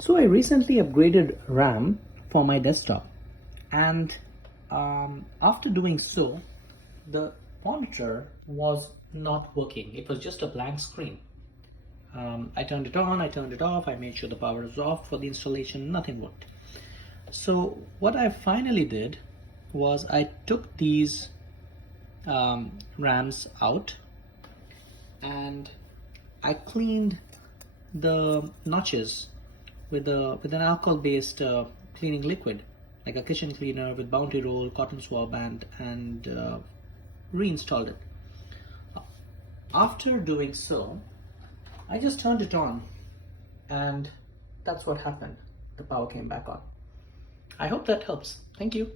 So I recently upgraded RAM for my desktop, and after doing so, the monitor was not working. It was just a blank screen. I turned it on, I turned it off, I made sure the power was off for the installation, nothing worked. So what I finally did was I took these RAMs out and I cleaned the notches with an alcohol-based cleaning liquid, like a kitchen cleaner with Bounty Roll, cotton swab, and reinstalled it. After doing so, I just turned it on, and that's what happened. The power came back on. I hope that helps. Thank you.